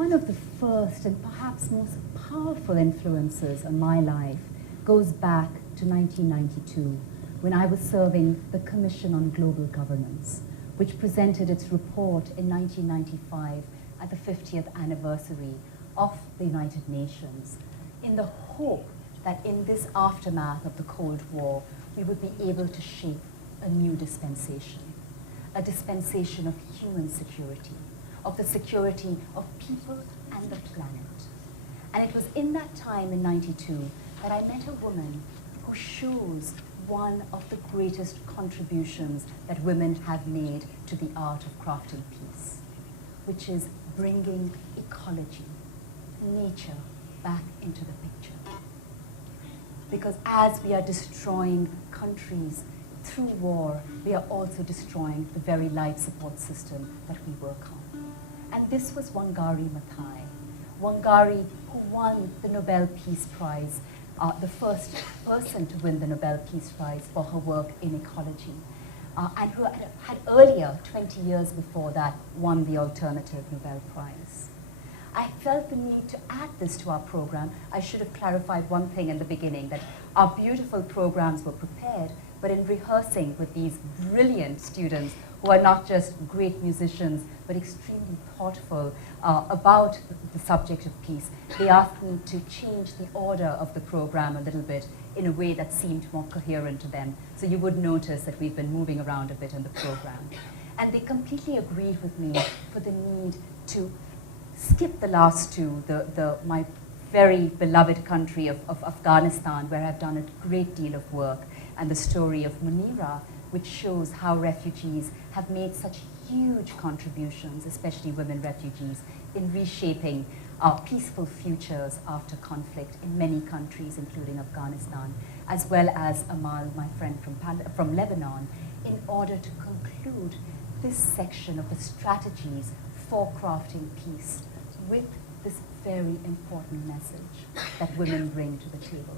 one of the first and perhaps most powerful influences on my life goes back to 1992, when I was serving the Commission on Global Governance, which presented its report in 1995 at the 50th anniversary of the United Nations, in the hope that in this aftermath of the Cold War, we would be able to shape a new dispensation, a dispensation of human security, of the security of people and the planet. And it was in that time in '92 that I met a woman who shows one of the greatest contributions that women have made to the art of crafting peace, which is bringing ecology, nature, back into the picture. Because as we are destroying countries through war, we are also destroying the very life support system that we work on. And this was Wangari Maathai. Wangari, who won the Nobel Peace Prize, the first person to win the Nobel Peace Prize for her work in ecology, and who had earlier, 20 years before that, won the alternative Nobel Prize. I felt the need to add this to our program. I should have clarified one thing in the beginning, that our beautiful programs were prepared, but in rehearsing with these brilliant students who are not just great musicians, but extremely thoughtful about the subject of peace, they asked me to change the order of the program a little bit in a way that seemed more coherent to them. So you would notice that we've been moving around a bit in the program. And they completely agreed with me for the need to skip the last two, my very beloved country of Afghanistan, where I've done a great deal of work, and the story of Munira, which shows how refugees have made such huge contributions, especially women refugees, in reshaping peaceful futures after conflict in many countries, including Afghanistan, as well as Amal, my friend from Lebanon, in order to conclude this section of the strategies for crafting peace with this very important message that women bring to the table.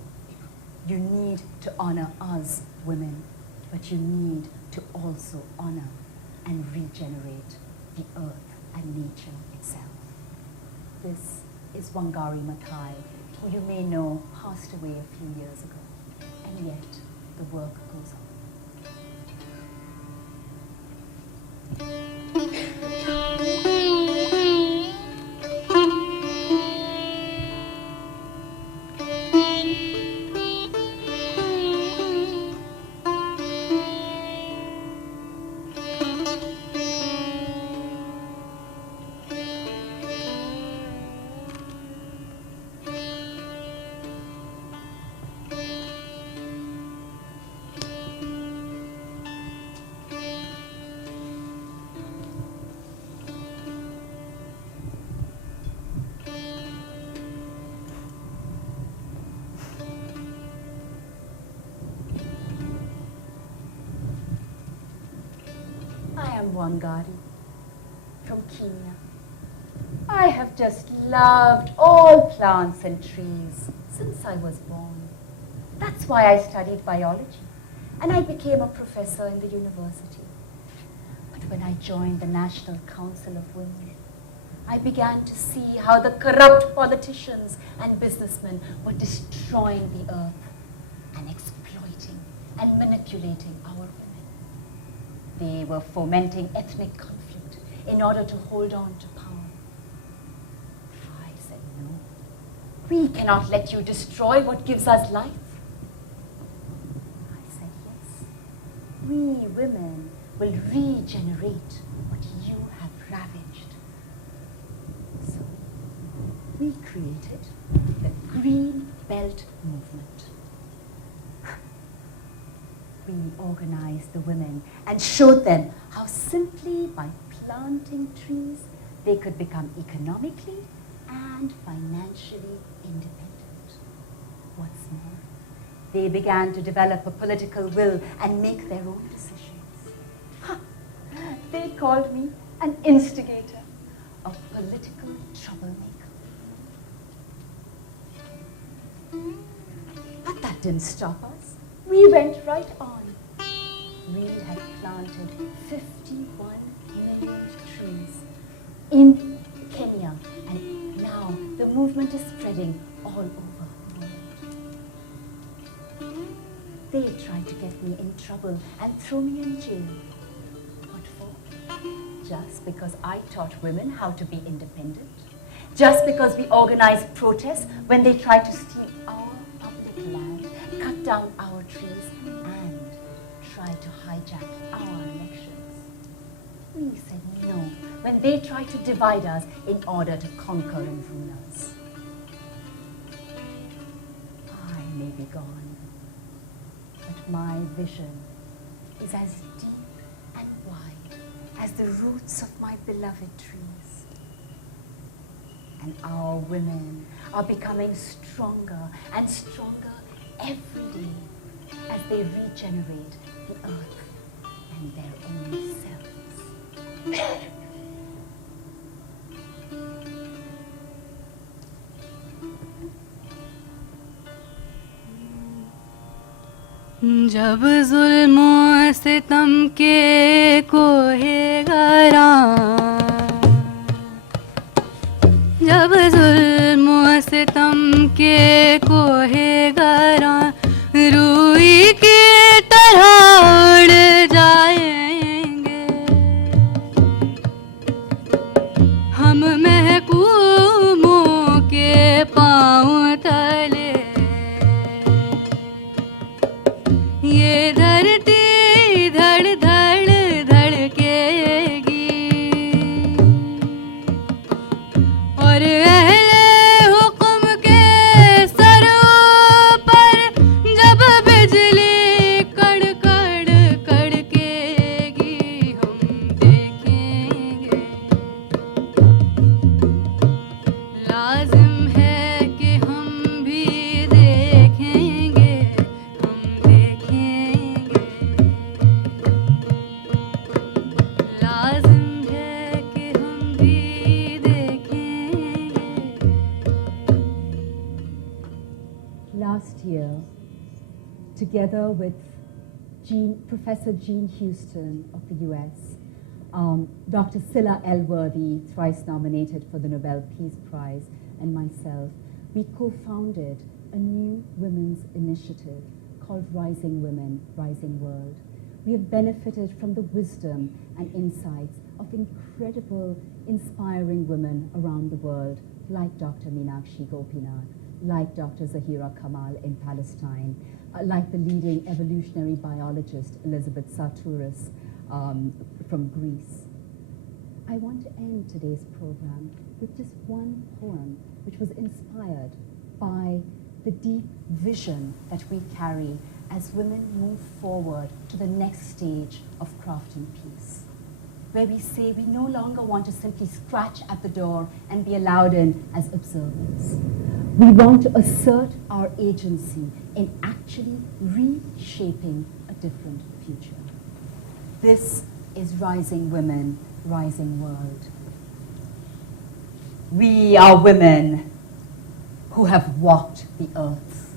You need to honor us, women, but you need to also honor and regenerate the earth and nature itself. This is Wangari Maathai, who you may know passed away a few years ago, and yet the work goes on. Wangari from Kenya. I have just loved all plants and trees since I was born. That's why I studied biology, and I became a professor in the university. But when I joined the National Council of Women, I began to see how the corrupt politicians and businessmen were destroying the earth and exploiting and manipulating our women. They were fomenting ethnic conflict in order to hold on to power. I said, no, we cannot let you destroy what gives us life. I said, yes, we women will regenerate what you have ravaged. So we created the Green Belt Movement. We organized the women and showed them how simply by planting trees they could become economically and financially independent. What's more, they began to develop a political will and make their own decisions. They called me an instigator, a political troublemaker. But that didn't stop us. We went right on. We had planted 51 million trees in Kenya and movement is spreading all over the world. They tried to get me in trouble and throw me in jail. What for? Just because I taught women how to be independent? Just because we organized protests when they tried to steal our public land, cut down our trees, and tried to hijack our elections? We said no when they tried to divide us in order to conquer and rule us. I may be gone, but my vision is as deep and wide as the roots of my beloved trees. And our women are becoming stronger and stronger every day as they regenerate the earth and their own selves. जब जुल्मों सितम के कोहेगारा, जब जुल्मों सितम के कोहेगारा रूई की तरह उड़ जाएंगे, हम महकूमों के पाँव तले ये धरती धड़ धड़ धड़केगी, और अहले हुक्म के सरों पर जब बिजली कड़कड़ कड़केगी, हम देखेंगे। लाजिम है कि हम भी देखेंगे, हम देखेंगे। लाजिम है कि हम भी देखेंगे। Last year, together with Professor Jean Houston of the US, Dr. Scylla Elworthy, thrice nominated for the Nobel Peace Prize, and myself, we co-founded a new women's initiative called Rising Women, Rising World. We have benefited from the wisdom and insights of incredible, inspiring women around the world, like Dr. Meenakshi Gopinath, like Dr. Zahira Kamal in Palestine, like the leading evolutionary biologist Elizabeth Sartouris from Greece. I want to end today's program with just one poem which was inspired by the deep vision that we carry as women move forward to the next stage of crafting peace, where we say we no longer want to simply scratch at the door and be allowed in as observers. We want to assert our agency in actually reshaping a different future. This is Rising Women, Rising World. We are women who have walked the earth.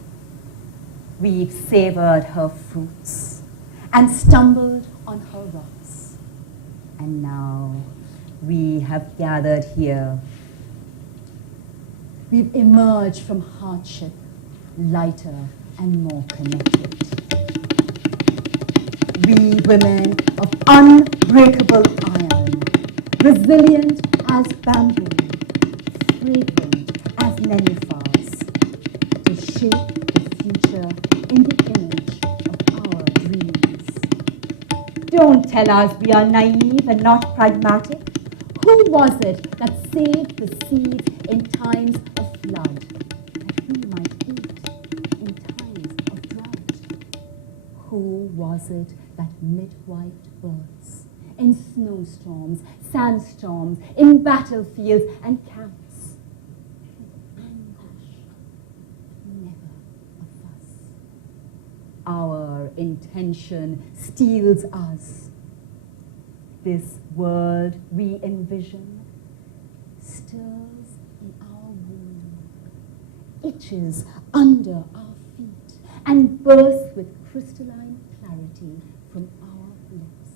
We've savored her fruits and stumbled on her rocks. And now we have gathered here. We've emerged from hardship lighter and more connected. We women of unbreakable iron, resilient as bamboo, fragrant as nenufars, to shape the future in the image of our dreams. Don't tell us we are naive and not pragmatic. Who was it that saved the seeds in times of flood, that we might eat in times of drought? Who was it that midwifed births in snowstorms, sandstorms, in battlefields and camps? Anguish, never a fuss. Our intention steels us. This world we envision stirs in our womb, itches under our feet, and bursts with crystalline clarity from our lips.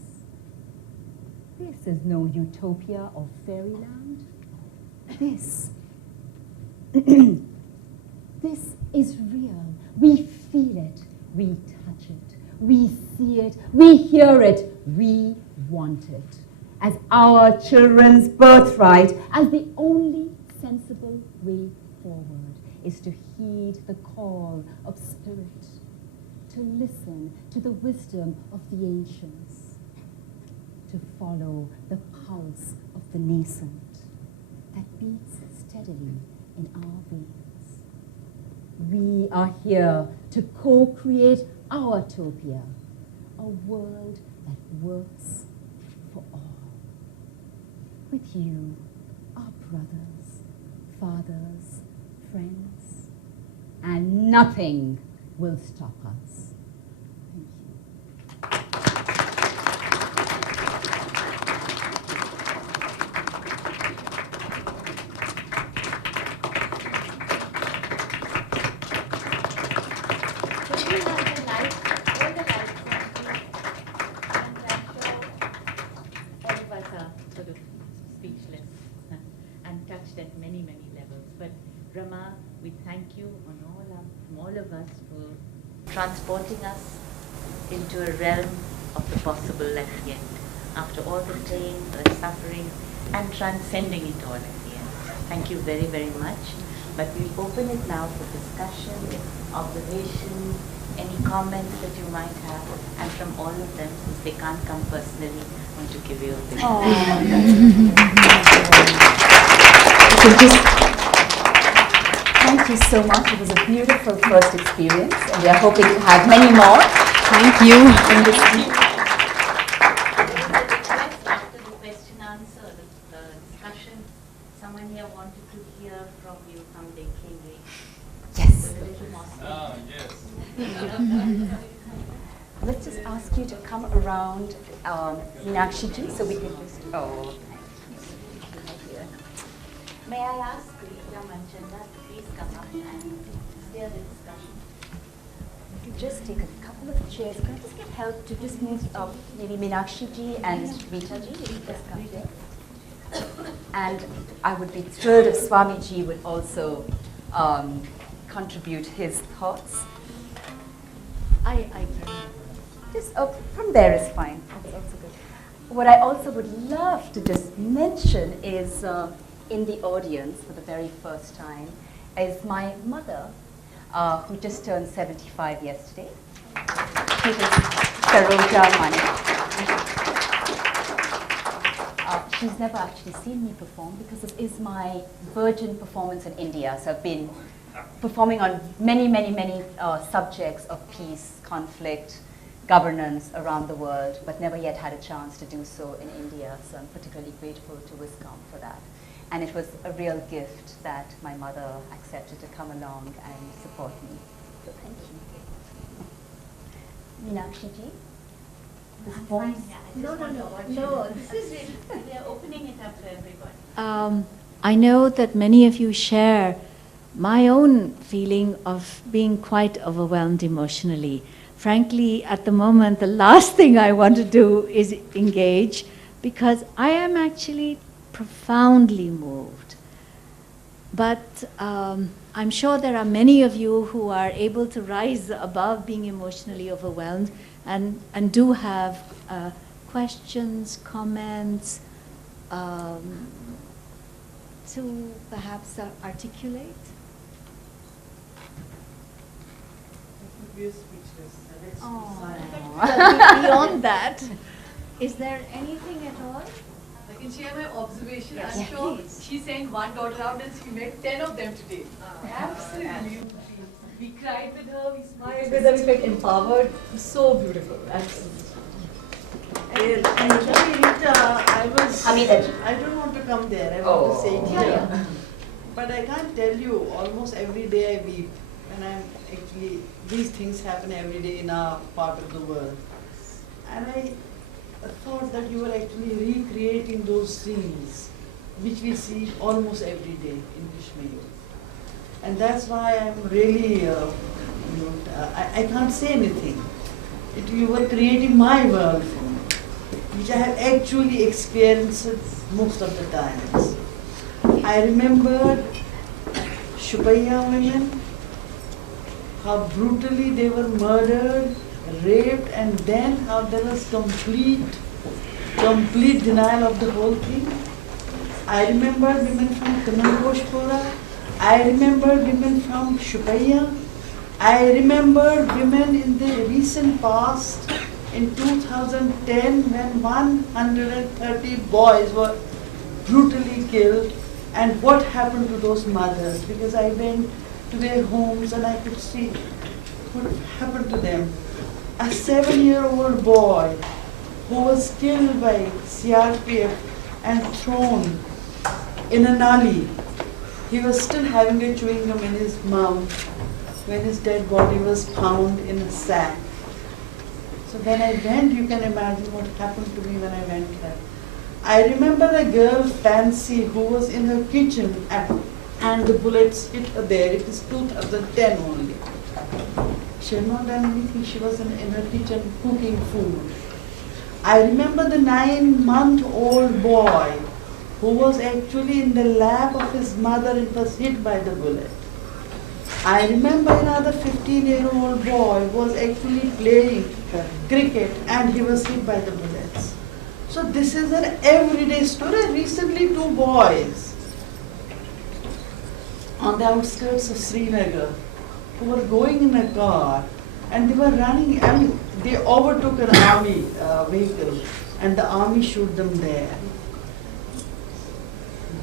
This is no utopia or fairyland. This This is real. We feel it. We touch it. We see it. We hear it. We want it. As our children's birthright, as the only sensible way forward is to heed the call of spirit, to listen to the wisdom of the ancients, to follow the pulse of the nascent that beats steadily in our veins. We are here to co-create our utopia, a world that works for all. With you, our brothers, fathers, friends, and nothing will stop us. Thank you. At many, many levels. But Rama, we thank you from all of us for transporting us into a realm of the possible left yet. After all the pain, the suffering, and transcending it all at the end. Thank you very, very much. But we'll open it now for discussion, observation, any comments that you might have, and from all of them, since they can't come personally, I want to give you a big Thank you so much. It was a beautiful first experience, and we are hoping to have many more. Thank you. In this After the question answer, the discussion, someone here wanted to hear from you someday, Kingsley. Yes. A little more. Yes. Let's just ask you to come around, Meenakshi ji, so we can just. Oh. May I ask Rita Manchanda to please come up and steer the discussion? You just take a couple of chairs. Can I just get help to just move maybe Meenakshi ji and Rita ji? You just come here. And I would be thrilled if Swami ji would also contribute his thoughts. I just from there is fine. That's also good. What I also would love to just mention is in the audience for the very first time is my mother, who just turned 75 yesterday. She is Rita Manchanda. She's never actually seen me perform because this is my virgin performance in India. So I've been performing on many subjects of peace, conflict, governance around the world, but never yet had a chance to do so in India. So I'm particularly grateful to WISCOMP for that. And it was a real gift that my mother accepted to come along and support me. So thank you. Meenakshi ji? No, this is it. We are opening it up for everybody. I know that many of you share my own feeling of being quite overwhelmed emotionally. Frankly, at the moment, the last thing I want to do is engage because I am actually profoundly moved. But I'm sure there are many of you who are able to rise above being emotionally overwhelmed and do have questions, comments to perhaps articulate. We are speechless. Beyond that, is there anything at all? I can share my observation. Yes. I'm Yeah, sure please. she sent one daughter out and she met 10 of them today. Absolutely. We cried with her, we smiled with her, we felt empowered. So beautiful. Absolutely. Actually, Rita, I don't want to come there. I want to say it here. But I can't tell you, almost every day I weep. And I'm actually, these things happen every day in our part of the world. And I thought that you were actually recreating those scenes, which we see almost every day in Kashmir. And that's why I'm really, I can't say anything. You were creating my world for me, which I have actually experienced most of the times. I remembered Shupaiya women, how brutally they were murdered, raped, and then how there was complete denial of the whole thing. I remember women from Kanangoshpura. I remember women from Shupaiya. I remember women in the recent past, in 2010, when 130 boys were brutally killed, and what happened to those mothers, because I went to their homes and I could see what happened to them. A 7-year-old boy who was killed by CRPF and thrown in an alley. He was still having a chewing gum in his mouth when his dead body was found in a sack. So when I went, you can imagine what happened to me when I went there. I remember a girl, Fancy, who was in her kitchen and the bullets hit her there. It is 2010 only. She had not done anything. She was in her kitchen cooking food. I remember the 9-month-old boy who was actually in the lap of his mother and was hit by the bullet. I remember another 15-year-old boy who was actually playing cricket and he was hit by the bullets. So this is an everyday story. Recently 2 boys on the outskirts of Srinagar who were going in a car and they were running, I mean, they overtook an army vehicle and the army shot them there.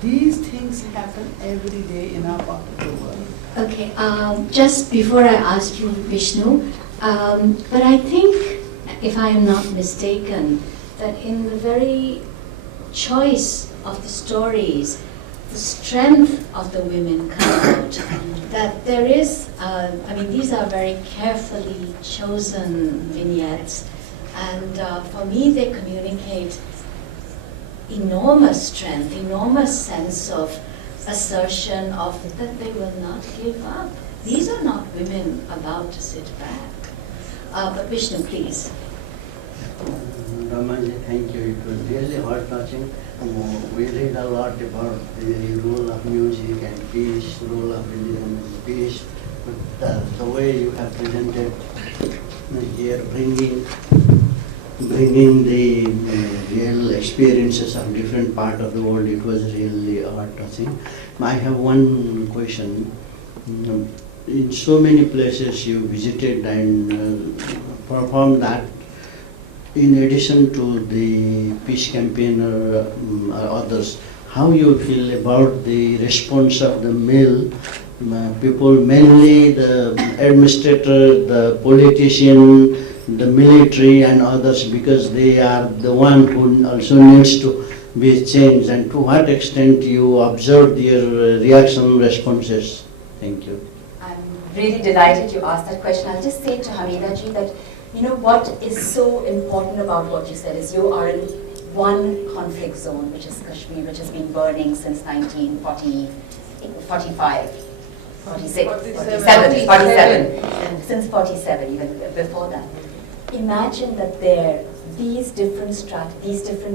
These things happen every day in our part of the world. Okay, just before I ask you, Vishnu, but I think, if I am not mistaken, that in the very choice of the stories, the strength of the women come out. That there is, I mean, these are very carefully chosen vignettes, and for me they communicate enormous strength, enormous sense of assertion of that they will not give up. These are not women about to sit back. But Vishnu, please. Rama, thank you. It was really heart-touching. We read a lot about the role of music and peace, role of religion and peace. But the way you have presented here, bringing the real experiences of different part of the world, it was really heart-touching. I have one question. In so many places you visited and performed that, in addition to the peace campaigner or others, how you feel about the response of the male people, mainly the administrator, the politician, the military and others, because they are the one who also needs to be changed, and to what extent you observe their reaction responses? Thank you. I'm really delighted you asked that question. I'll just say to Hamida ji that, you know, what is so important about what you said is you are in one conflict zone, which is Kashmir, which has been burning since 1945, 47, since 47, even before that. Imagine that these different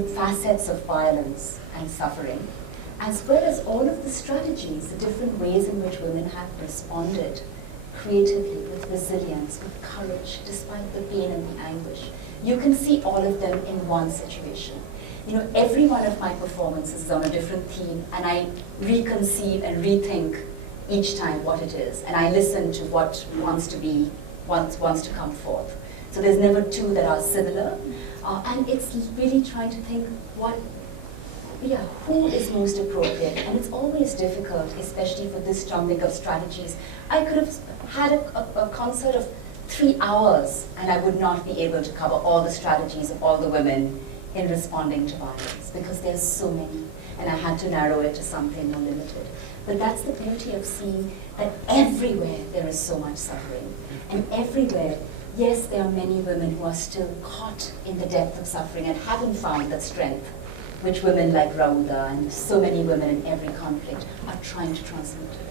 facets of violence and suffering, as well as all of the strategies, the different ways in which women have responded creatively, with resilience, with courage, despite the pain and the anguish. You can see all of them in one situation. You know, every one of my performances is on a different theme, and I reconceive and rethink each time what it is, and I listen to what wants to come forth. So there's never 2 that are similar, and it's really trying to think who is most appropriate, and it's always difficult, especially for this topic of strategies. I could have had a concert of 3 hours, and I would not be able to cover all the strategies of all the women in responding to violence, because there's so many, and I had to narrow it to something more limited. But that's the beauty of seeing that everywhere there is so much suffering, and everywhere, yes, there are many women who are still caught in the depth of suffering and haven't found that strength, which women like Rauda and so many women in every conflict are trying to transmit to them.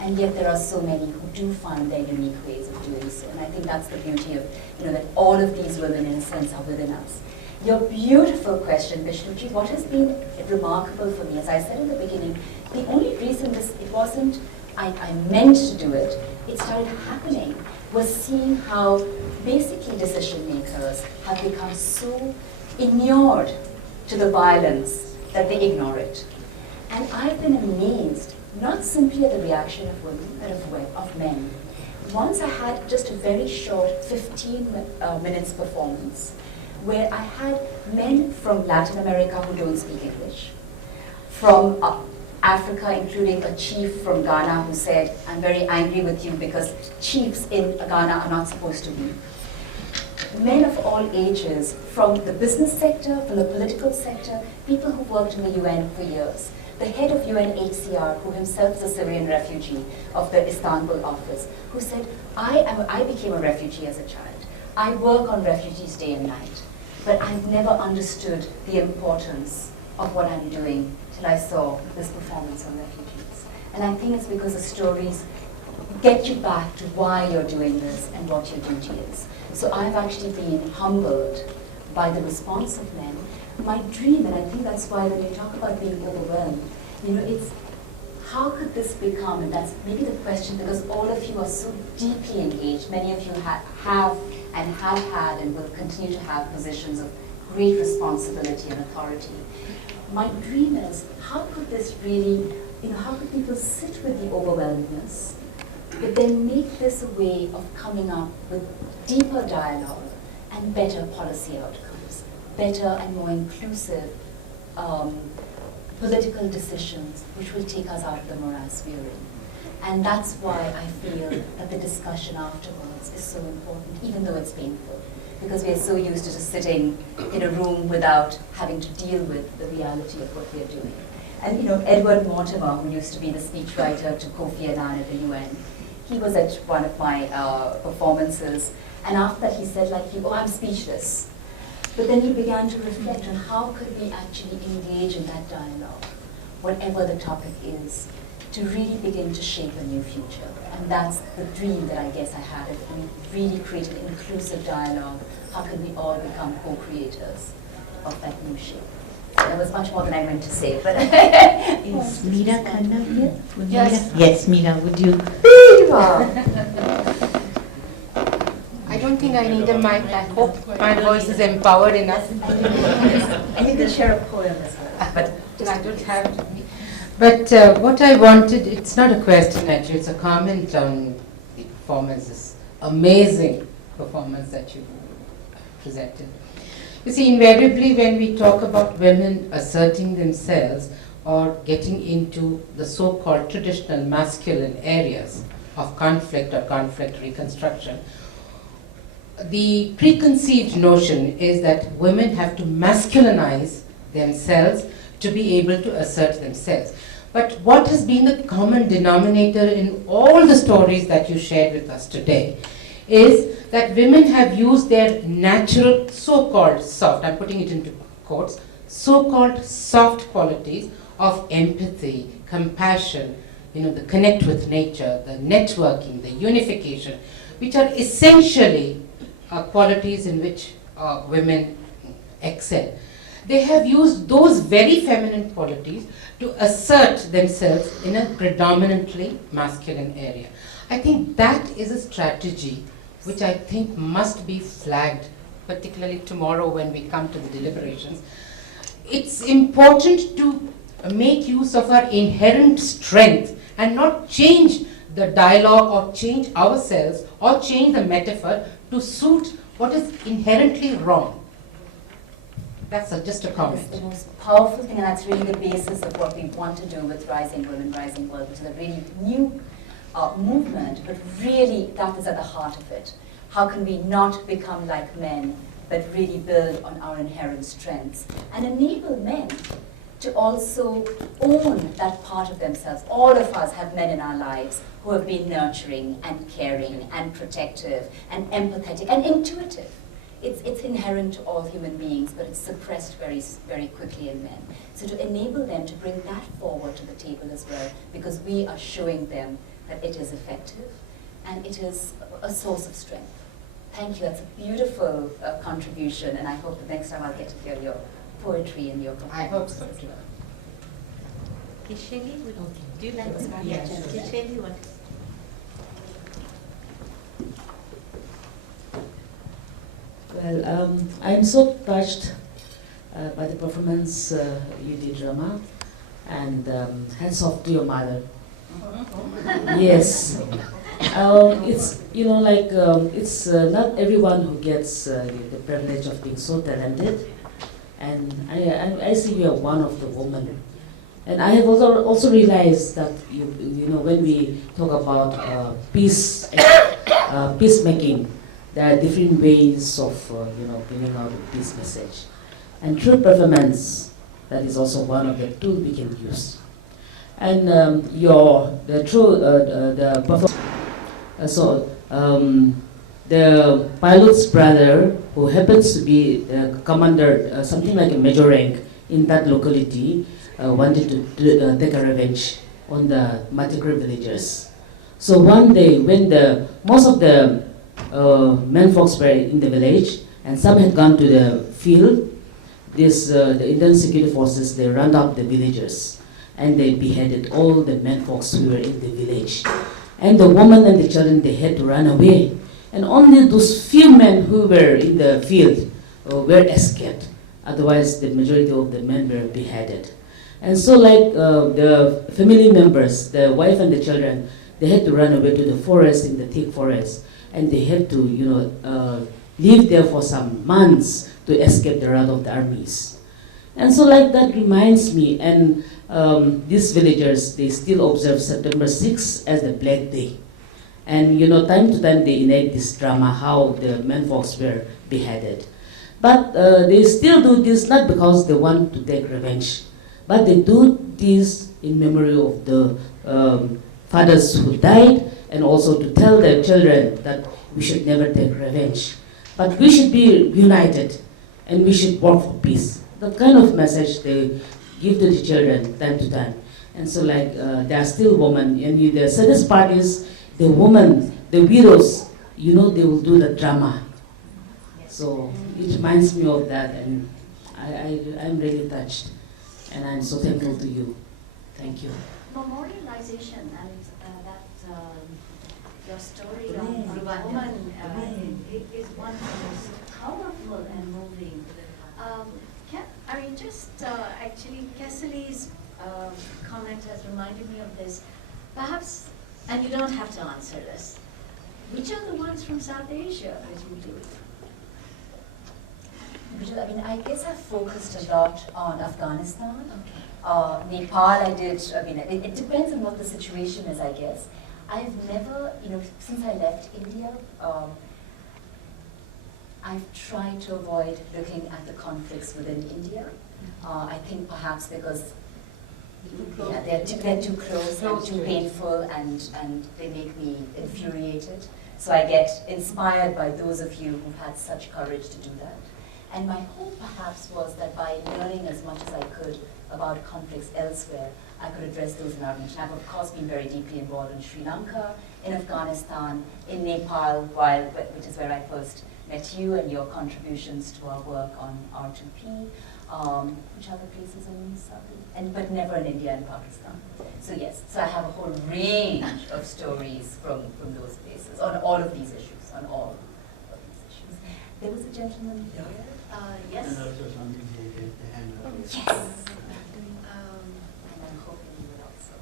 And yet there are so many who do find their unique ways of doing so. And I think that's the beauty of, you know, that all of these women in a sense are within us. Your beautiful question, Vishnuji, what has been remarkable for me, as I said in the beginning, the only reason it wasn't I meant to do it, it started happening, was seeing how basically decision makers have become so inured to the violence that they ignore it. And I've been amazed, not simply at the reaction of women, but of men. Once I had just a very short 15 minutes performance where I had men from Latin America who don't speak English, from Africa, including a chief from Ghana who said, I'm very angry with you because chiefs in Ghana are not supposed to be. Men of all ages, from the business sector, from the political sector, people who worked in the UN for years. The head of UNHCR, who himself is a Syrian refugee of the Istanbul office, who said, I became a refugee as a child. I work on refugees day and night, but I've never understood the importance of what I'm doing till I saw this performance on refugees. And I think it's because the stories get you back to why you're doing this and what your duty is. So I've actually been humbled by the response of men. My dream, and I think that's why when you talk about being overwhelmed, it's how could this become, and that's maybe the question, because all of you are so deeply engaged. Many of you have had and will continue to have positions of great responsibility and authority. My dream is, how could this really, how could people sit with the overwhelmedness, but then make this a way of coming up with deeper dialogue and better policy outcomes, better and more inclusive political decisions which will take us out of the morass we're in. And that's why I feel that the discussion afterwards is so important, even though it's painful, because we are so used to just sitting in a room without having to deal with the reality of what we're doing. And Edward Mortimer, who used to be the speechwriter to Kofi Annan at the UN, he was at one of my performances, and after that he said, I'm speechless. But then he began to reflect on how could we actually engage in that dialogue, whatever the topic is, to really begin to shape a new future. And that's the dream that I guess I had, if we really create an inclusive dialogue, how can we all become co-creators of that new shape? So that was much more than I meant to say, but Is Mira Khanna here? Yes. Yes, Mira, would you? I don't think I need a mic. I hope my voice is empowered enough. and you can share a poem as well. But I don't have to. But what I wanted, it's not a question actually, it's a comment on the performances. Amazing performance that you presented. You see, invariably when we talk about women asserting themselves or getting into the so-called traditional masculine areas of conflict or conflict reconstruction, the preconceived notion is that women have to masculinize themselves to be able to assert themselves. But what has been the common denominator in all the stories that you shared with us today is that women have used their natural so-called soft, I'm putting it into quotes, so-called soft qualities of empathy, compassion, the connect with nature, the networking, the unification, which are essentially qualities in which women excel. They have used those very feminine qualities to assert themselves in a predominantly masculine area. I think that is a strategy which I think must be flagged, particularly tomorrow when we come to the deliberations. It's important to make use of our inherent strength and not change the dialogue or change ourselves or change the metaphor to suit what is inherently wrong. That's just a comment. It's the most powerful thing, and that's really the basis of what we want to do with Rising Women, Rising World, which is a really new movement, but really that is at the heart of it. How can we not become like men, but really build on our inherent strengths and enable men to also own that part of themselves. All of us have men in our lives who have been nurturing and caring and protective and empathetic and intuitive. It's inherent to all human beings, but it's suppressed very, very quickly in men. So to enable them to bring that forward to the table as well, because we are showing them that it is effective and it is a source of strength. Thank you, that's a beautiful contribution, and I hope the next time I'll get to hear your poetry and your performance. I hope so too. Okay, Shelley, do you like to? Yeah, sure. Okay, Shelley, what? Well, I'm so touched by the performance you did, Rama, and hats off to your mother. Yes, it's it's not everyone who gets the privilege of being so talented, and I see you are one of the women. And I have also realized that when we talk about peacemaking, there are different ways of bringing out a peace message, and through performance, that is also one of the tools we can use. And the pilot's brother, who happens to be the commander, something like a major rank in that locality, wanted to take a revenge on the Matikri villagers. So one day, when most of the men folks were in the village, and some had gone to the field, the Indian security forces, they round up the villagers, and they beheaded all the men folks who were in the village. And the women and the children, they had to run away. And only those few men who were in the field were escaped. Otherwise, the majority of the men were beheaded. And so the family members, the wife and the children, they had to run away to the forest, in the thick forest. And they had to, live there for some months to escape the wrath of the armies. And so that reminds me, and these villagers, they still observe September 6th as the Black Day. And time to time they enact this drama, how the men folks were beheaded. But they still do this not because they want to take revenge, but they do this in memory of the fathers who died, and also to tell their children that we should never take revenge. But we should be united, and we should work for peace. That kind of message they give to the children time to time. And so they are still women, and the saddest part is the women, the widows, they will do the drama. So it reminds me of that, and I'm really touched, and I'm so thankful to you. Thank you. Memorialization and your story of a woman is one of the most powerful and moving. Actually, Kessely's comment has reminded me of this. Perhaps, and you don't have to answer this, which are the ones from South Asia that you do? I guess I focused a lot on Afghanistan. Okay. Nepal, I did. It depends on what the situation is, I guess. I've never, since I left India, I've tried to avoid looking at the conflicts within India. I think perhaps because they're too close and too painful, and they make me infuriated. So I get inspired by those of you who've had such courage to do that. And my hope perhaps was that by learning as much as I could about conflicts elsewhere, I could address those in our region. I've of course been very deeply involved in Sri Lanka, in Afghanistan, in Nepal, which is where I first met you, and your contributions to our work on R2P, which other places in South, but never in India and Pakistan. So yes, so I have a whole range of stories from those places, on all of these issues, on all of these issues. There was a gentleman here. Yes. And also something they gave the hand up. Yes. And I'm hoping you will also.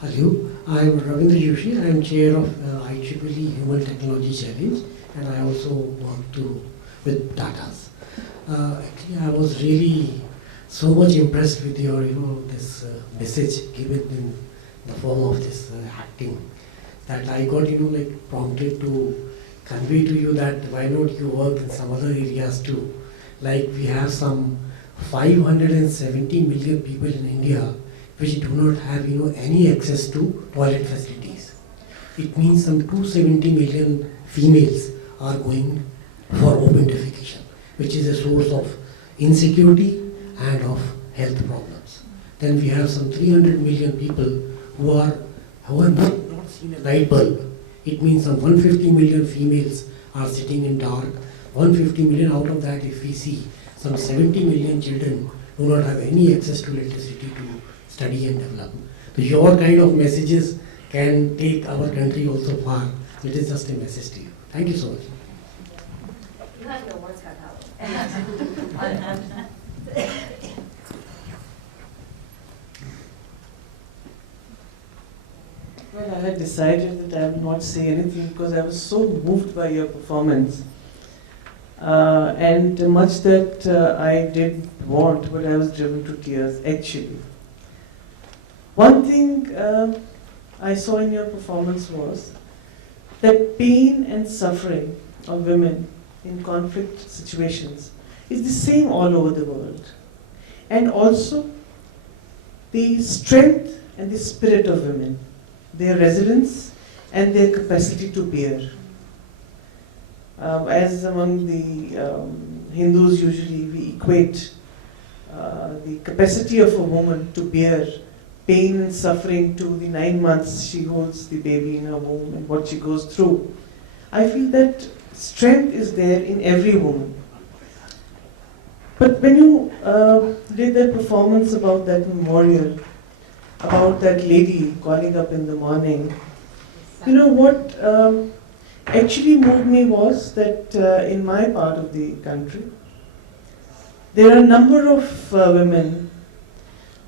Hello, I'm Ravindra Joshi. I'm chair of IEEE Human Technology Challenge, and I also work with Tatas. Actually, I was really so much impressed with your, this message given in the form of this acting, that I got, prompted to convey to you that why not you work in some other areas too. Like we have some 570 million people in India which do not have, any access to toilet facilities. It means some 270 million females are going for open defecation, which is a source of insecurity and of health problems. Then we have some 300 million people who are not seen a light bulb. It means some 150 million females are sitting in dark. 150 million out of that, if we see, some 70 million children do not have any access to electricity to study and develop. So your kind of messages can take our country also far. It is just a message to you. Thank you so much. You have your words cut out. Well, I had decided that I would not say anything because I was so moved by your performance. And much that I didn't want, but I was driven to tears, actually. One thing I saw in your performance was that pain and suffering of women in conflict situations is the same all over the world. And also the strength and the spirit of women, their resilience and their capacity to bear. As among the Hindus, usually we equate the capacity of a woman to bear pain and suffering to the 9 months she holds the baby in her womb and what she goes through. I feel that strength is there in every woman. But when you did that performance about that memorial, about that lady calling up in the morning, you know what actually moved me was that in my part of the country, there are a number of women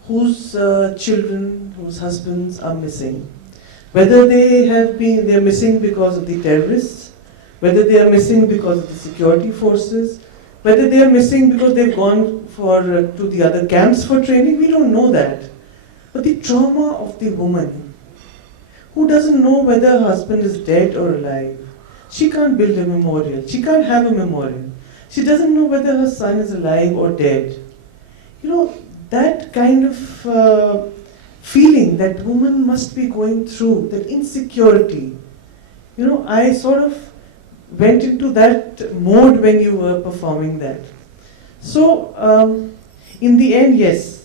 whose children, whose husbands are missing. Whether they're missing because of the terrorists, whether they are missing because of the security forces, whether they are missing because they've gone to the other camps for training, we don't know that. But the trauma of the woman who doesn't know whether her husband is dead or alive, she can't build a memorial, she can't have a memorial. She doesn't know whether her son is alive or dead. You know, that kind of feeling that woman must be going through, that insecurity. You know, I sort of went into that mode when you were performing that. So, in the end, yes,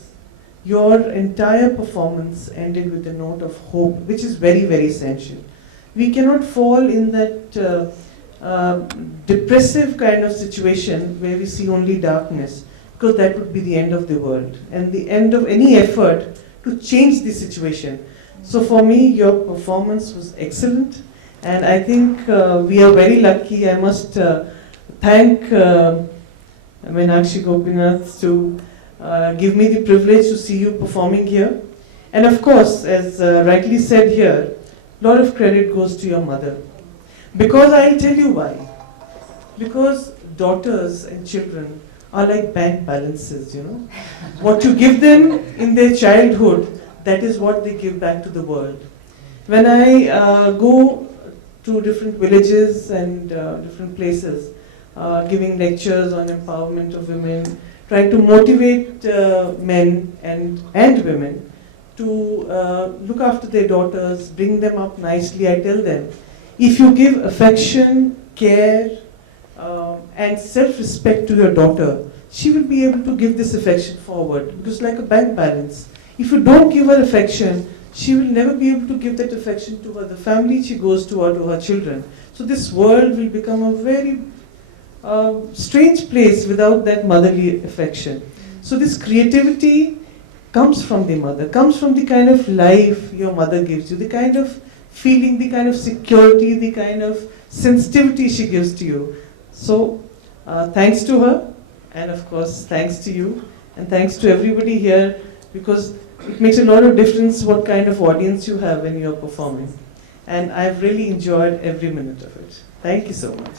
your entire performance ended with a note of hope, which is very, very essential. We cannot fall in that depressive kind of situation where we see only darkness, because that would be the end of the world and the end of any effort to change the situation. So for me, your performance was excellent, and I think we are very lucky. I must thank Meenakshi Gopinath to give me the privilege to see you performing here. And of course, as rightly said here, a lot of credit goes to your mother. Because I'll tell you why. Because daughters and children are like bank balances, you know. What you give them in their childhood, that is what they give back to the world. When I go to different villages and different places, giving lectures on empowerment of women, trying to motivate men and women to look after their daughters, bring them up nicely, I tell them, if you give affection, care, and self-respect to your daughter, she will be able to give this affection forward. Because like a bank balance, if you don't give her affection, she will never be able to give that affection to her, the family she goes to, or to her children. So this world will become a very strange place without that motherly affection. So this creativity comes from the mother, comes from the kind of life your mother gives you, the kind of feeling, the kind of security, the kind of sensitivity she gives to you. So thanks to her, and of course thanks to you, and thanks to everybody here, because it makes a lot of difference what kind of audience you have when you're performing. And I've really enjoyed every minute of it. Thank you so much.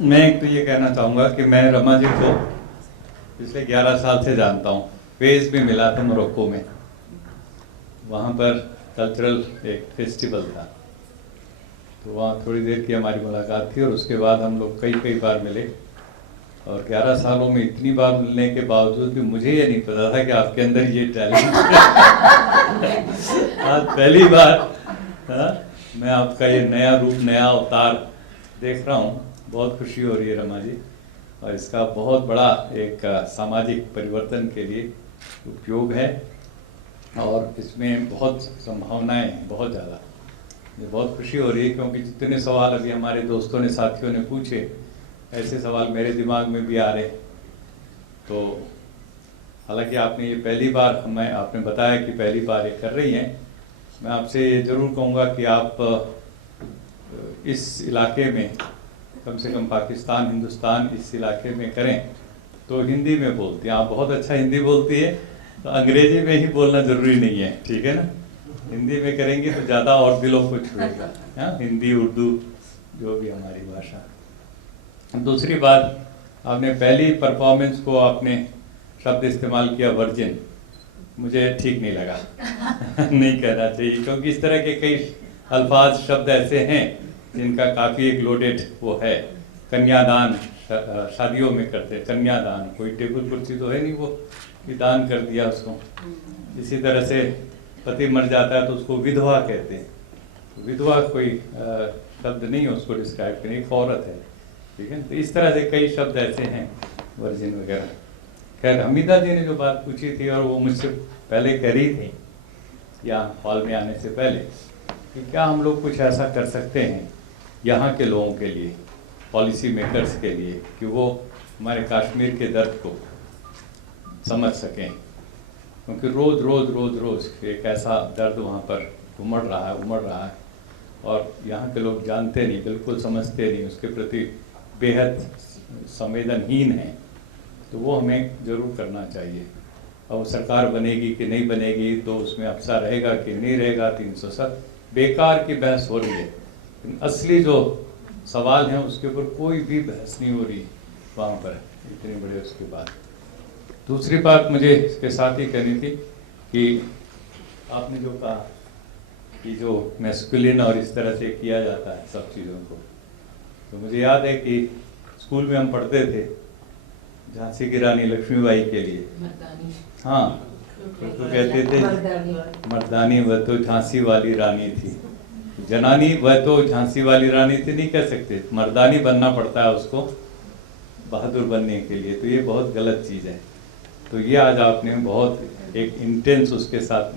मैं एक तो ये कहना चाहूँगा कि मैं रमा जी को पिछले 11 साल से जानता हूँ। फेज भी मिला था मोरक्को में, वहाँ पर कल्चरल एक फेस्टिवल था, तो वहाँ थोड़ी देर की हमारी मुलाकात थी और उसके बाद हम लोग कई बार मिले। और 11 सालों में इतनी बार मिलने के बावजूद भी मुझे ये नहीं पता था कि आपके अंदर ये टैलेंट है। आज पहली बार मैं आपका ये नया रूप, नया अवतार देख रहा हूँ। बहुत खुशी हो रही है रमा जी, और इसका बहुत बड़ा एक सामाजिक परिवर्तन के लिए उपयोग है। और इसमें बहुत संभावनाएं हैं, बहुत ज़्यादा। मुझे बहुत खुशी हो रही है क्योंकि जितने सवाल अभी हमारे दोस्तों ने, साथियों ने पूछे, ऐसे सवाल मेरे दिमाग में भी आ रहे हैं। तो हालांकि आपने ये पहली बार, हमें आपने बताया कि पहली बार ये कर रही हैं, मैं आपसे ये ज़रूर कहूँगा कि आप इस इलाके में, कम से कम पाकिस्तान, हिंदुस्तान इस इलाके में करें तो हिंदी में बोलती हैं। आप बहुत अच्छा हिंदी बोलती है, तो अंग्रेजी में ही बोलना ज़रूरी नहीं है, ठीक है ना? हिंदी में करेंगे तो ज़्यादा और दिलों को छुएगा। हाँ, हिंदी, उर्दू, जो भी हमारी भाषा। दूसरी बात, आपने पहली परफॉर्मेंस को आपने शब्द इस्तेमाल किया वर्जिन, मुझे ठीक नहीं लगा। नहीं कहना चाहिए, क्योंकि इस तरह के कई अल्फाज, शब्द ऐसे हैं जिनका काफ़ी एक लोडेड वो है। कन्यादान, शादियों में करते हैं कन्यादान, कोई टेबल कुर्सी तो है नहीं वो कि दान कर दिया उसको। इसी तरह से पति मर जाता है तो उसको विधवा कहते हैं। तो विधवा कोई शब्द नहीं है उसको डिस्क्राइब करने, एक औरत है, ठीक है। तो इस तरह से कई शब्द ऐसे हैं, वर्जिन वगैरह। खैर, हमीदा जी ने जो बात पूछी थी और वो मुझसे पहले कह रही थी यहाँ हॉल में आने से पहले, कि क्या हम लोग कुछ ऐसा कर सकते हैं यहाँ के लोगों के लिए, पॉलिसी मेकर्स के लिए, कि वो हमारे कश्मीर के दर्द को समझ सकें। क्योंकि रोज़ रोज़ रोज़ रोज़ एक ऐसा दर्द वहाँ पर उमड़ रहा है और यहाँ के लोग जानते नहीं, बिल्कुल समझते नहीं, उसके प्रति बेहद संवेदनहीन हैं। तो वो हमें ज़रूर करना चाहिए। अब सरकार बनेगी कि नहीं बनेगी, तो उसमें अफसा रहेगा कि नहीं रहेगा, 307 बेकार की बहस हो रही है। असली जो सवाल हैं उसके ऊपर कोई भी बहस नहीं हो रही वहाँ पर, इतनी बड़े उसके बाद। दूसरी बात मुझे इसके साथ ही कहनी थी कि आपने जो कहा कि जो मैस्कुलिन और इस तरह से किया जाता है सब चीज़ों को, तो मुझे याद है कि स्कूल में हम पढ़ते थे झांसी की रानी लक्ष्मीबाई के लिए, हाँ, तो कहते थे मर्दानी, वह तो झांसी वाली रानी थी। जनानी वह तो झांसी वाली रानी थी नहीं कह सकते, मर्दानी बनना पड़ता है उसको बहादुर बनने के लिए। तो ये बहुत गलत चीज़ है। तो ये आज आपने बहुत एक इंटेंस उसके साथ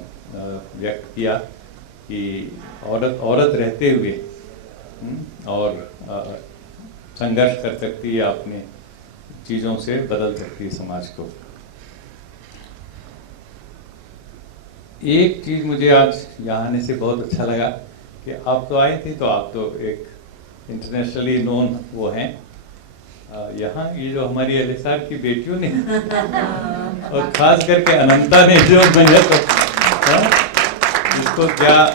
व्यक्त किया कि औरत रहते हुए और संघर्ष कर सकती है, अपने चीज़ों से बदल सकती है समाज को। एक चीज़ मुझे आज यहाँ आने से बहुत अच्छा लगा कि आप तो आई थी, तो आप तो एक इंटरनेशनली नोन वो हैं यहाँ, ये जो हमारी एलिसार की बेटियों ने और खास करके अनंता ने जो मैंने तो इसको क्या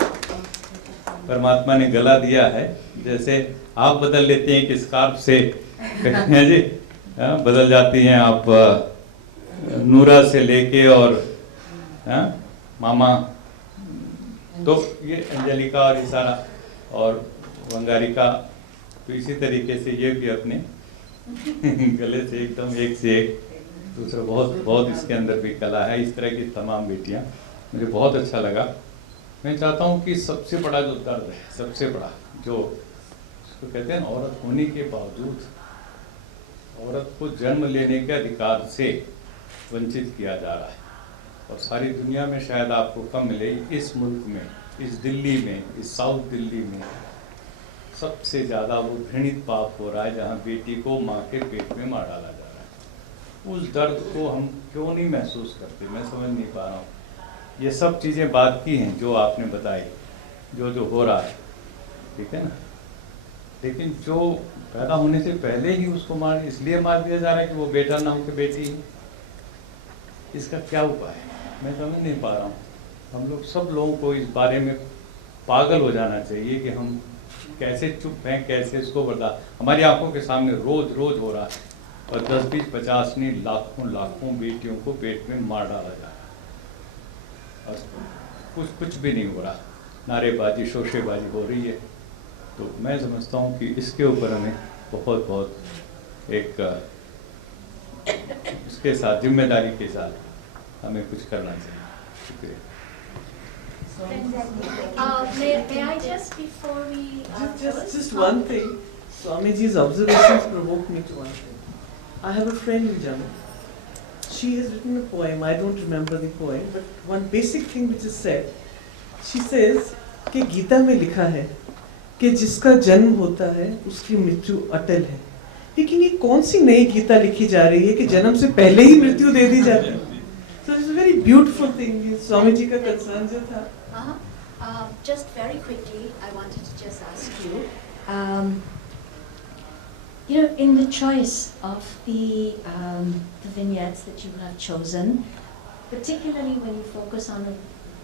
परमात्मा ने गला दिया है, जैसे आप बदल लेते हैं कि स्कार्फ से हैं जी, बदल जाती हैं आप नूरा से लेके और मामा, तो ये अंजलिका और इशारा और वंगारिका, तो इसी तरीके से ये भी अपने गले से एकदम एक से एक, दूसरा बहुत बहुत इसके अंदर भी कला है। इस तरह की तमाम बेटियां, मुझे बहुत अच्छा लगा। मैं चाहता हूं कि सबसे बड़ा जो दर्द है, सबसे बड़ा जो उसको कहते हैं औरत होने के बावजूद औरत को जन्म लेने के अधिकार से वंचित किया जा रहा है, और सारी दुनिया में शायद आपको कम मिले, इस मुल्क में, इस दिल्ली में, इस साउथ दिल्ली में सबसे ज़्यादा वो घृणित पाप हो रहा है जहाँ बेटी को माँ के पेट में मार डाला जा रहा है। उस दर्द को हम क्यों नहीं महसूस करते, मैं समझ नहीं पा रहा हूँ। ये सब चीज़ें बात की हैं जो आपने बताई, जो जो हो रहा है, ठीक है ना, लेकिन जो पैदा होने से पहले ही उसको इसलिए मार दिया जा रहा है कि वो बेटा ना हो कि बेटी है। इसका क्या उपाय है, मैं समझ नहीं पा रहा हूँ। हम लोग सब लोगों को इस बारे में पागल हो जाना चाहिए कि हम कैसे चुप हैं, कैसे इसको बर्दाश्त। हमारी आंखों के सामने रोज रोज हो रहा है, और 10, 20, 50 नहीं, लाखों लाखों बेटियों को पेट में मार डाला जा रहा है, और कुछ भी नहीं हो रहा। नारेबाजी, शोशेबाजी हो रही है। तो मैं समझता हूँ कि इसके ऊपर हमें बहुत बहुत एक इसके साथ, जिम्मेदारी के साथ हमें कुछ करना चाहिए। शुक्रिया। May I just before we just one thing. Swamiji's observations provoke me to one thing. I have a friend in Jammu. she has written a poem, I don't remember the poem, but one basic thing which is said, she says कि गीता में लिखा है कि जिसका जन्म होता है उसकी मृत्यु अटल है, लेकिन ये कौन सी नई गीता लिखी जा रही है कि जन्म से पहले ही मृत्यु दे दी जाती है? So it's a very beautiful thing. Swami ji का कंसर्न जो था. Just very quickly, I wanted to just ask you, in the choice of the vignettes that you have chosen, particularly when you focus on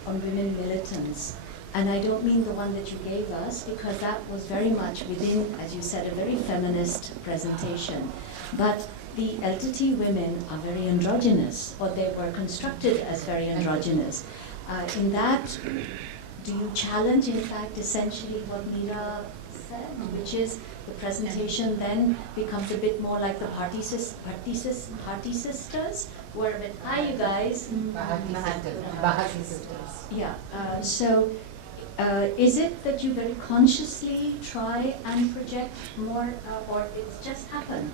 women militants, and I don't mean the one that you gave us, because that was very much within, as you said, a very feminist presentation. But the LTT women are very androgynous, or they were constructed as very androgynous. In that, do you challenge, in fact, essentially what Meera said, which is the presentation then becomes a bit more like the party sisters, who are a bit, hi you guys. Bahati sisters. Yeah, so is it that you very consciously try and project more, or it's just happened?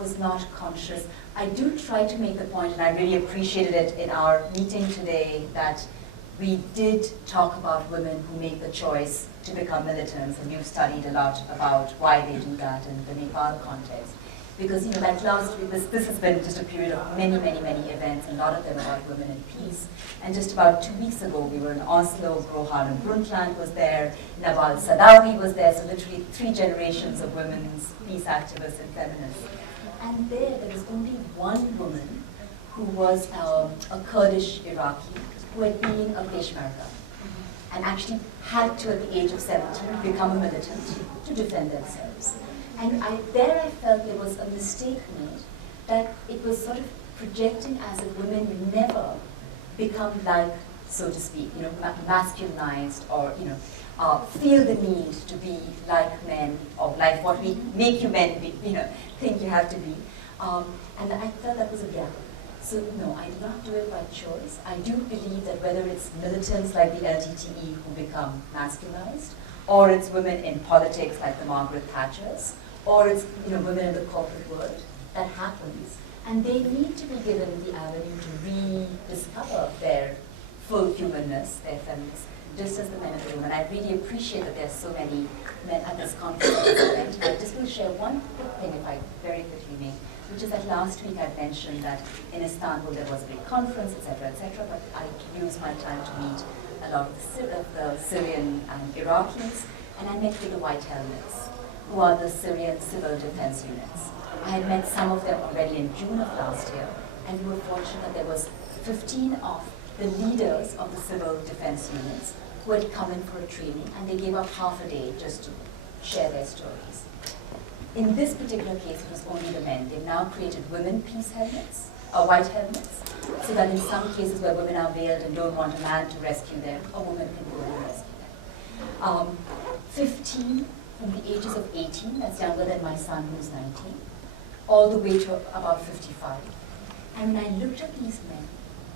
Was not conscious. I do try to make the point, and I really appreciated it in our meeting today, that we did talk about women who make the choice to become militants, and we've studied a lot about why they do that in the Nepal context. Because, like last week, this has been just a period of many, many, many events, and a lot of them about women and peace. And just about 2 weeks ago, we were in Oslo, Gro Harlem Brundtland was there, Nawal Saadawi was there, so literally 3 generations of women's peace activists and feminists. And there was only one woman who was a Kurdish Iraqi who had been a Peshmerga and actually had to, at the age of 17, become a militant to defend themselves. And there I felt there was a mistake made, that it was sort of projecting as if women never become like, so to speak, masculinized, or feel the need to be like men, or like what we make you men be, think you have to be. And I felt that was a gap. So no, I did not do it by choice. I do believe that whether it's militants like the LTTE who become masculinized, or it's women in politics like the Margaret Thatchers, or it's women in the corporate world, that happens. And they need to be given the avenue to rediscover their full humanness, their feminism, just as the men and the women. I really appreciate that there's so many men at this conference. I just will share one quick thing, if I very quickly may, which is that last week I mentioned that in Istanbul there was a big conference, etc., but I used my time to meet a lot of the Syrian and Iraqis, and I met with the White Helmets, who are the Syrian civil defense units. I had met some of them already in June of last year, and we were fortunate that there was 15 of the leaders of the civil defense units who had come in for a training, and they gave up half a day just to share their stories. In this particular case, it was only the men. They've now created women peace helmets, white helmets, so that in some cases where women are veiled and don't want a man to rescue them, a woman can go and rescue them. 15 from the ages of 18, that's younger than my son who's 19, all the way to about 55. And when I looked at these men,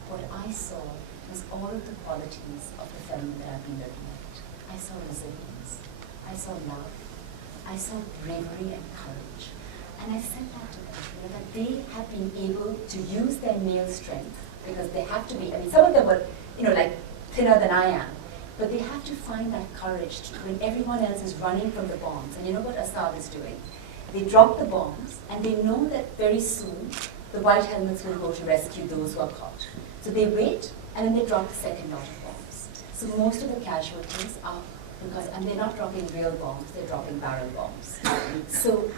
what I saw was all of the qualities of the feminine that I've been looking at. I saw resilience, I saw love, I saw bravery and courage. And I said that to them, that they have been able to use their male strength, because they have to be, some of them were, like thinner than I am, but they have to find that courage when everyone else is running from the bombs. And you know what Assad is doing? They drop the bombs, and they know that very soon the white helmets will go to rescue those who are caught. So they wait, and then they drop the second lot of bombs. So most of the casualties are and they're not dropping real bombs, they're dropping barrel bombs. So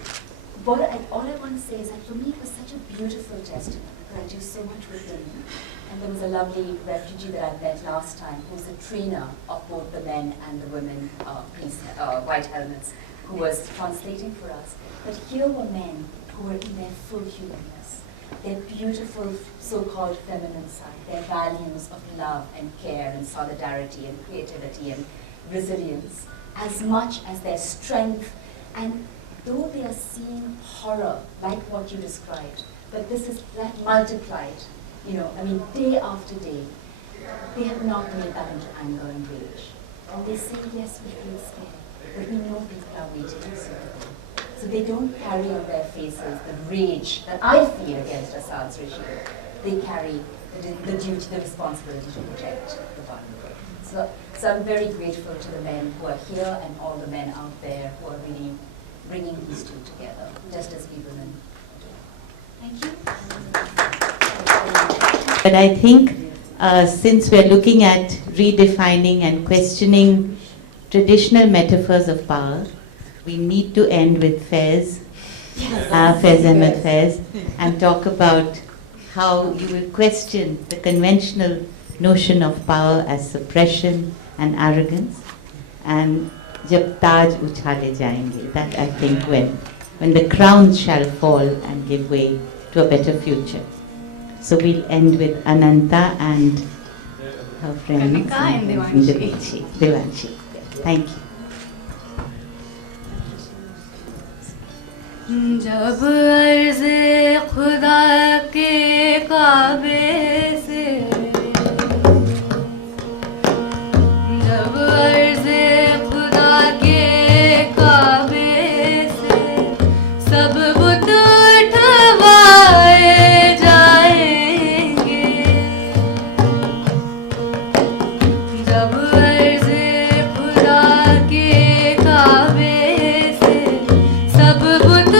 all I want to say is that for me it was such a beautiful testament that I do so much with women. And there was a lovely refugee that I met last time who's a trainer of both the men and the women white helmets, who was translating for us. But here were men who were in their full humanness, their beautiful so-called feminine side, their values of love and care and solidarity and creativity and resilience, as much as their strength. And though they are seeing horror, like what you described, but this is that multiplied, day after day, they have not made that into anger and rage. And they say, yes, we feel scared, but we know people are waiting so So they don't carry on their faces the rage that I feel against Assad's regime. They carry the duty, the responsibility to protect the vulnerable. So I'm very grateful to the men who are here and all the men out there who are really bringing these two together, just as we women do. Thank you. But I think since we're looking at redefining and questioning traditional metaphors of power, we need to end with Faiz, Faiz Ahmed Faiz, and talk about how you will question the conventional notion of power as suppression and arrogance, and jab taj uchhale jayenge, that I think when the crowns shall fall and give way to a better future. So we'll end with Ananta and her friends. Kanika and Devanshi. Devanshi. Thank you. जब अर्ज़े खुदा के काबे से जब अर्ज़े खुदा के काबे से सब बुत उठवाए जाएंगे जब अर्ज़े खुदा के काबे से सब बुत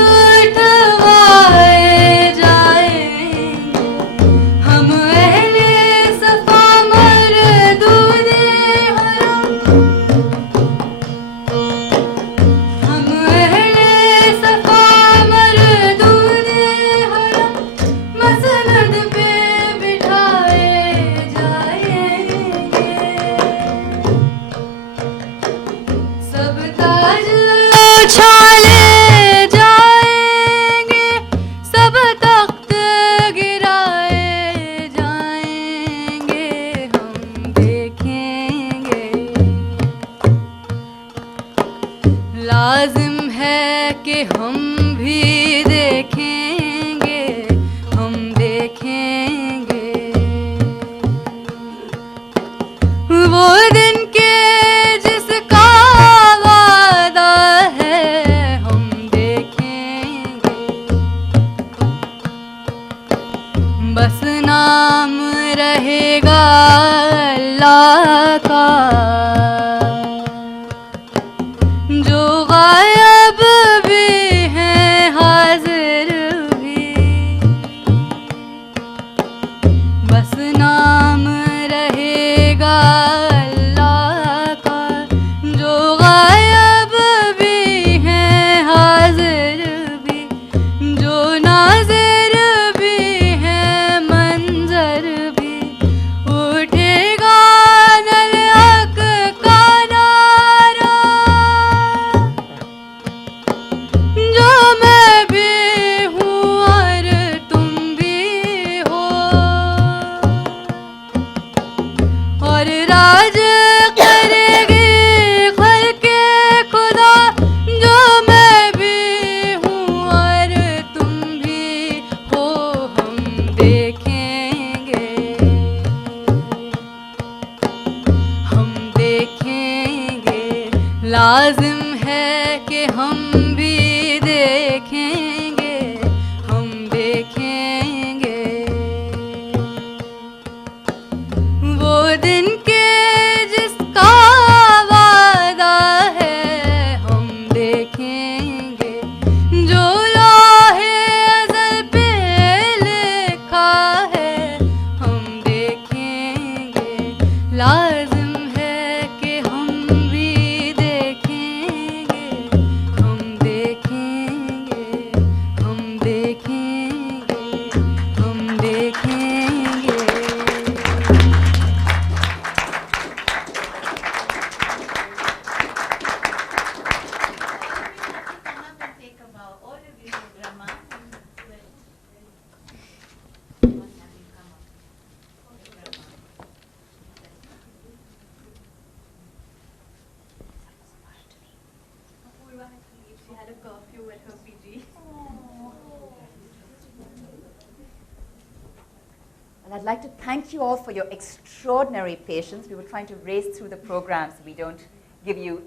I'd like to thank you all for your extraordinary patience. We were trying to race through the programs. We don't give you,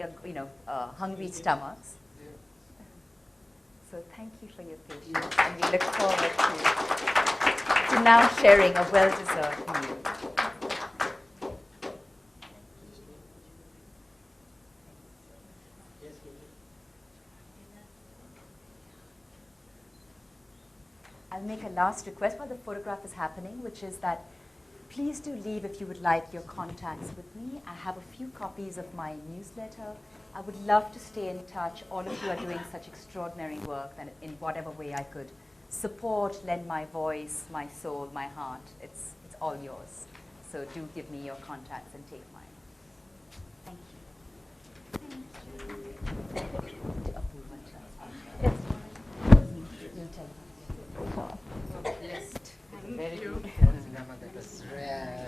hungry stomachs. So thank you for your patience, and we look forward to now sharing a well-deserved meal. I'll make a last request while the photograph is happening, which is that please do leave if you would like your contacts with me. I have a few copies of my newsletter. I would love to stay in touch. All of you are doing such extraordinary work that in whatever way I could support, lend my voice, my soul, my heart, it's all yours. So do give me your contacts and take mine. Thank you. Very good. Rama, that was rare.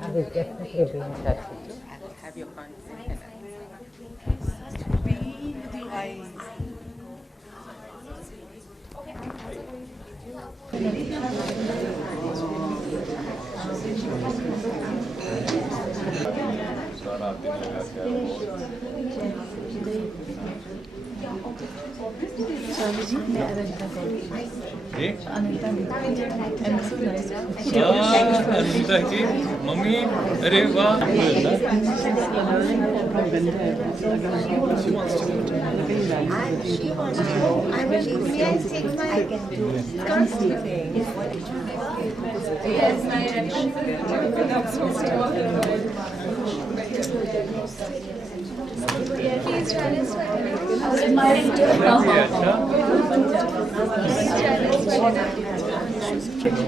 I will definitely be in touch with you. I'll have your contact. Be with your eyes. Anita ji mummy अरे वाह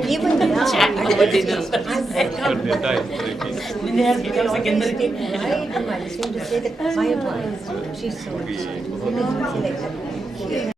Even the chat over dinner. I am listening to say that my wife, she's so